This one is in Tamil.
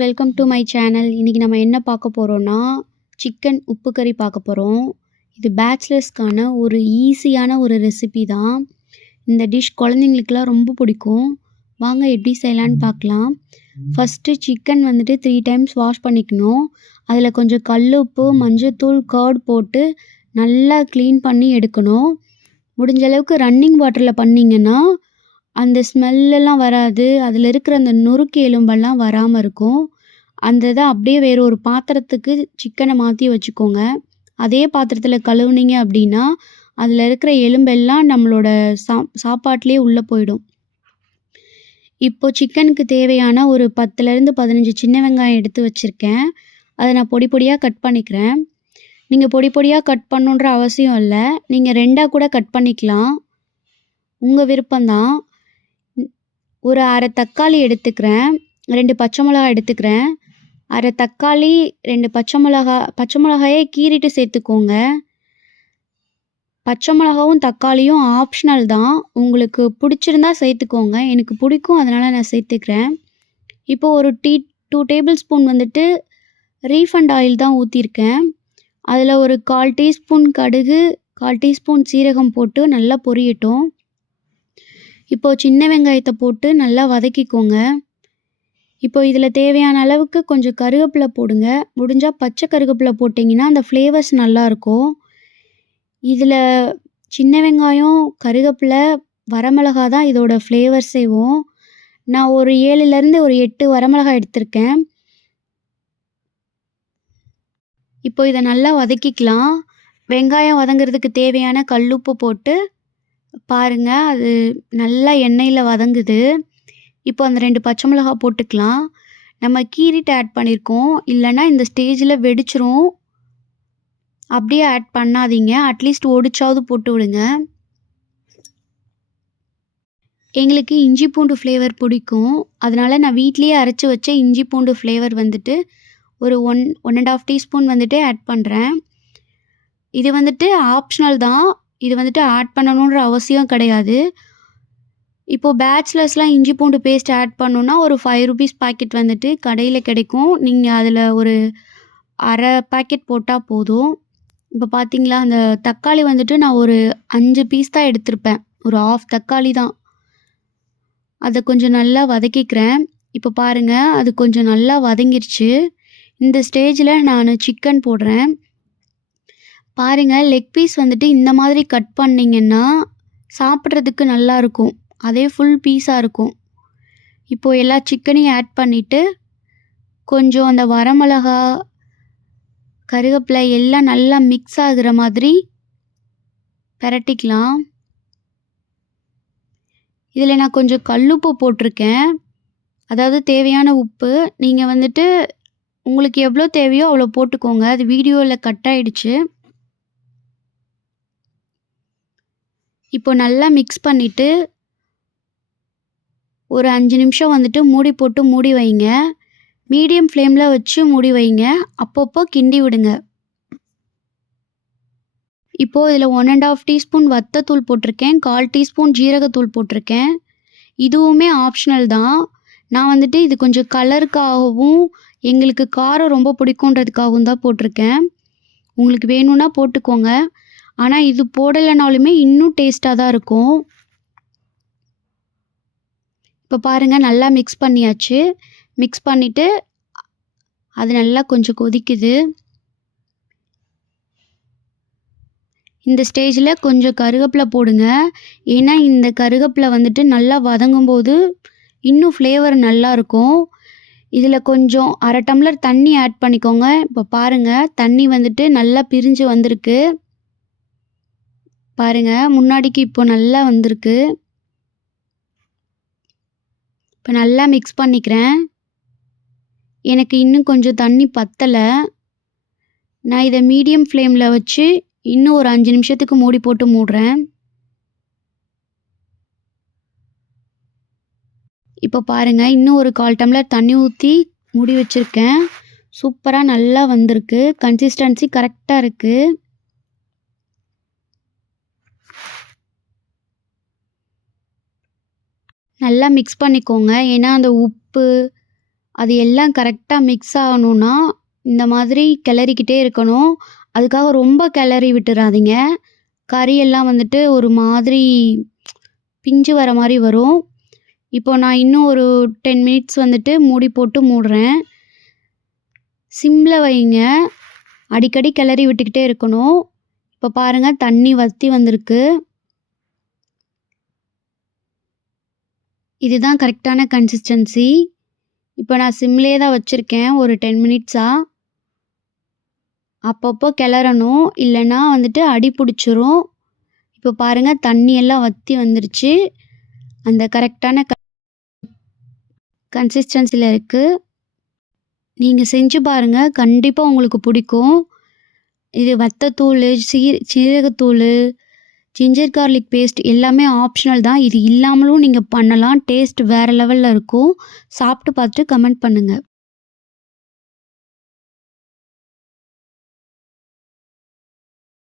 Welcome to my channel. இன்றைக்கி நம்ம என்ன பார்க்க போகிறோன்னா, சிக்கன் உப்பு கறி பார்க்க போகிறோம். இது பேச்சுலர்ஸ்க்கான ஒரு ஈஸியான ஒரு ரெசிபி தான். இந்த டிஷ் குழந்தைங்களுக்குலாம் ரொம்ப பிடிக்கும். வாங்க எப்படி செய்யலான்னு பார்க்கலாம். ஃபஸ்ட்டு சிக்கன் வந்துட்டு 3 டைம்ஸ் வாஷ் பண்ணிக்கணும். அதில் கொஞ்சம் கல் உப்பு, மஞ்சத்தூள், கர்ட் போட்டு நல்லா க்ளீன் பண்ணி எடுக்கணும். முடிஞ்ச அளவுக்கு ரன்னிங் வாட்டரில் பண்ணிங்கன்னா அந்த ஸ்மெல்லெல்லாம் வராது. அதில் இருக்கிற அந்த நொறுக்கு எலும்பெல்லாம் வராமல் இருக்கும். அந்த இதை அப்படியே வேறு ஒரு பாத்திரத்துக்கு சிக்கனை மாற்றி வச்சுக்கோங்க. அதே பாத்திரத்தில் கழுவுனீங்க அப்படின்னா அதில் இருக்கிற எலும்பெல்லாம் நம்மளோட சாப்பாட்டிலே உள்ளே போயிடும். இப்போ சிக்கனுக்கு தேவையான ஒரு 10லேருந்து 15 சின்ன வெங்காயம் எடுத்து வச்சுருக்கேன். அதை நான் பொடி பொடியாக கட் பண்ணிக்கிறேன். நீங்கள் பொடி பொடியாக கட் பண்ணணுன்ற அவசியம் இல்லை. நீங்கள் 2ஆக கூட கட் பண்ணிக்கலாம். உங்கள் விருப்பம்தான். ஒரு அரை தக்காளி எடுத்துக்கிறேன். 2 பச்சை மிளகாய் எடுத்துக்கிறேன். அரை தக்காளி, 2 பச்சை மிளகாயே கீறிட்டு சேர்த்துக்கோங்க. பச்சை மிளகாவும் தக்காளியும் ஆப்ஷனல் தான். உங்களுக்கு பிடிச்சிருந்தா சேர்த்துக்கோங்க. எனக்கு பிடிக்கும், அதனால் நான் சேர்த்துக்கிறேன். இப்போ ஒரு 2 டேபிள் ஸ்பூன் வந்துட்டு ரீஃபண்ட் ஆயில் தான் ஊற்றிருக்கேன். அதில் ஒரு 1/4 டீஸ்பூன் கடுகு, 1/4 டீஸ்பூன் சீரகம் போட்டு நல்லா பொரியட்டும். இப்போது சின்ன வெங்காயத்தை போட்டு நல்லா வதக்கிக்கோங்க. இப்போ இதில் தேவையான அளவுக்கு கொஞ்சம் கருவேப்பிலை போடுங்க. முடிஞ்சால் பச்சை கருவேப்பிலை போட்டிங்கன்னா அந்த ஃப்ளேவர்ஸ் நல்லாயிருக்கும். இதில் சின்ன வெங்காயம், கருவேப்பிலை, வரமிளகா தான் இதோட ஃப்ளேவர்ஸேவும். நான் ஒரு 7லேருந்து ஒரு 8 வரமிளகாய் எடுத்திருக்கேன். இப்போ இதை நல்லா வதக்கிக்கலாம். வெங்காயம் வதங்கிறதுக்கு தேவையான கல்லுப்பு போட்டு பாருங்கள், அது நல்லா எண்ணெயில் வதங்குது. இப்போ அந்த 2 பச்சை மிளகாய் போட்டுக்கலாம். நம்ம கீறிட்டு ஆட் பண்ணியிருக்கோம். இல்லைன்னா இந்த ஸ்டேஜில் வெடிச்சிரும். அப்படியே ஆட் பண்ணாதீங்க. அட்லீஸ்ட் ஒடிச்சாவது போட்டு விடுங்க. எங்களுக்கு இஞ்சி பூண்டு ஃப்ளேவர் பிடிக்கும். அதனால் நான் வீட்லேயே அரைச்சி வச்ச இஞ்சி பூண்டு ஃப்ளேவர் வந்துட்டு ஒரு 1.5 டீஸ்பூன் வந்துட்டு ஆட் பண்ணுறேன். இது வந்துட்டு ஆப்ஷனல் தான். இது வந்துட்டு ஆட் பண்ணணுன்ற அவசியம் கிடையாது. இப்போது பேச்சுலர்ஸ்லாம் இஞ்சி பூண்டு பேஸ்ட் ஆட் பண்ணணுன்னா ஒரு 5 ருபீஸ் பாக்கெட் வந்துட்டு கடையில் கிடைக்கும். நீங்கள் அதில் ஒரு அரை பாக்கெட் போட்டால் போதும். இப்போ பார்த்தீங்களா, அந்த தக்காளி வந்துட்டு நான் ஒரு 5 பீஸ் தான் எடுத்திருப்பேன். ஒரு 1/2 தக்காளி தான். அதை கொஞ்சம் நல்லா வதக்கிக்கிறேன். இப்போ பாருங்கள், அது கொஞ்சம் நல்லா வதங்கிருச்சு. இந்த ஸ்டேஜில் நான் சிக்கன் போடுறேன். பாருங்கள், லெக் பீஸ் வந்துட்டு இந்த மாதிரி கட் பண்ணிங்கன்னா சாப்பிட்றதுக்கு நல்லாயிருக்கும். அதே ஃபுல் பீஸாக இருக்கும். இப்போது எல்லா சிக்கனையும் ஆட் பண்ணிவிட்டு கொஞ்சம் அந்த வரமிளகா, கருவேப்பிலை எல்லாம் நல்லா மிக்ஸ் ஆகுற மாதிரி பிரட்டிக்கலாம். இதில் நான் கொஞ்சம் கல்லுப்பு போட்டிருக்கேன். அதாவது தேவையான உப்பு. நீங்கள் வந்துட்டு உங்களுக்கு எவ்வளோ தேவையோ அவ்வளோ போட்டுக்கோங்க. அது வீடியோவில் கட் ஆகிடுச்சு. இப்போ நல்லா மிக்ஸ் பண்ணிவிட்டு ஒரு 5 நிமிஷம் வந்துட்டு மூடி போட்டு மூடி வைங்க. மீடியம் ஃப்ளேமில் வச்சு மூடி வைங்க. அப்பப்போ கிண்டி விடுங்க. இப்போது இதில் 1.5 டீஸ்பூன் வத்தத்தூள் போட்டிருக்கேன். 1/4 டீஸ்பூன் ஜீரகத்தூள் போட்டிருக்கேன். இதுவுமே ஆப்ஷனல் தான். நான் வந்துட்டு இது கொஞ்சம் கலருக்காகவும் எங்களுக்கு காரம் ரொம்ப பிடிக்குன்றதுக்காகவும் தான் போட்டிருக்கேன். உங்களுக்கு வேணும்னா போட்டுக்கோங்க. ஆனால் இது போடலைனாலுமே இன்னும் டேஸ்ட்டாக தான் இருக்கும். இப்போ பாருங்கள், நல்லா மிக்ஸ் பண்ணியாச்சு. மிக்ஸ் பண்ணிவிட்டு அது நல்லா கொஞ்சம் கொதிக்குது. இந்த ஸ்டேஜில் கொஞ்சம் கருவேப்பிலை போடுங்க. ஏன்னா இந்த கருவேப்பிலை வந்துட்டு நல்லா வதங்கும்போது இன்னும் ஃப்ளேவர் நல்லாயிருக்கும். இதில் கொஞ்சம் அரை டம்ளர் தண்ணி ஆட் பண்ணிக்கோங்க. இப்போ பாருங்கள், தண்ணி வந்துட்டு நல்லா பிரிஞ்சு வந்திருக்கு. பாருங்கள், முன்னாடிக்கு இப்போ நல்லா வந்திருக்கு. இப்போ நல்லா மிக்ஸ் பண்ணிக்கிறேன். எனக்கு இன்னும் கொஞ்சம் தண்ணி பத்தலை. நான் இதை மீடியம் ஃப்ளேமில் வச்சு இன்னும் ஒரு 5 நிமிஷத்துக்கு மூடி போட்டு மூடுறேன். இப்போ பாருங்கள், இன்னும் ஒரு 1/4 டம்ளர் தண்ணி ஊற்றி மூடி வச்சுருக்கேன். சூப்பராக நல்லா வந்திருக்கு. கன்சிஸ்டன்சி கரெக்டாக இருக்குது. நல்லா மிக்ஸ் பண்ணிக்கோங்க. ஏன்னா அந்த உப்பு அது எல்லாம் கரெக்டாக மிக்ஸ் ஆகணும்னா இந்த மாதிரி கிளறிக்கிட்டே இருக்கணும். அதுக்காக ரொம்ப கிளறி விட்டுறாதீங்க. கறியெல்லாம் வந்துட்டு ஒரு மாதிரி பிஞ்சு வர மாதிரி வரும். இப்போ நான் இன்னும் ஒரு 10 மினிட்ஸ் வந்துட்டு மூடி போட்டு மூடுறேன். சிம்மில் வைங்க. அடிக்கடி கிளறி விட்டுக்கிட்டே இருக்கணும். இப்போ பாருங்கள் தண்ணி வற்றி வந்திருக்கு. இதுதான் கரெக்டான கன்சிஸ்டன்சி. இப்போ நான் சிம்லேயே தான் வச்சுருக்கேன் ஒரு 10 மினிட்ஸாக. அப்பப்போ கிளறணும், இல்லைன்னா வந்துட்டு அடி பிடிச்சிரும். இப்போ பாருங்கள் தண்ணி எல்லாம் வற்றி வந்துருச்சு. அந்த கரெக்டான கன்சிஸ்டன்சியில் இருக்குது. நீங்கள் செஞ்சு பாருங்கள், கண்டிப்பாக உங்களுக்கு பிடிக்கும். இது வத்தத்தூள், சீரகத்தூள், ஜிஞ்சர் கார்லிக் பேஸ்ட் எல்லாமே ஆப்ஷனல் தான். இது இல்லாமலும் நீங்கள் பண்ணலாம். டேஸ்ட் வேறு லெவலில் இருக்கும். சாப்பிட்டு பார்த்துட்டு கமெண்ட் பண்ணுங்கள்.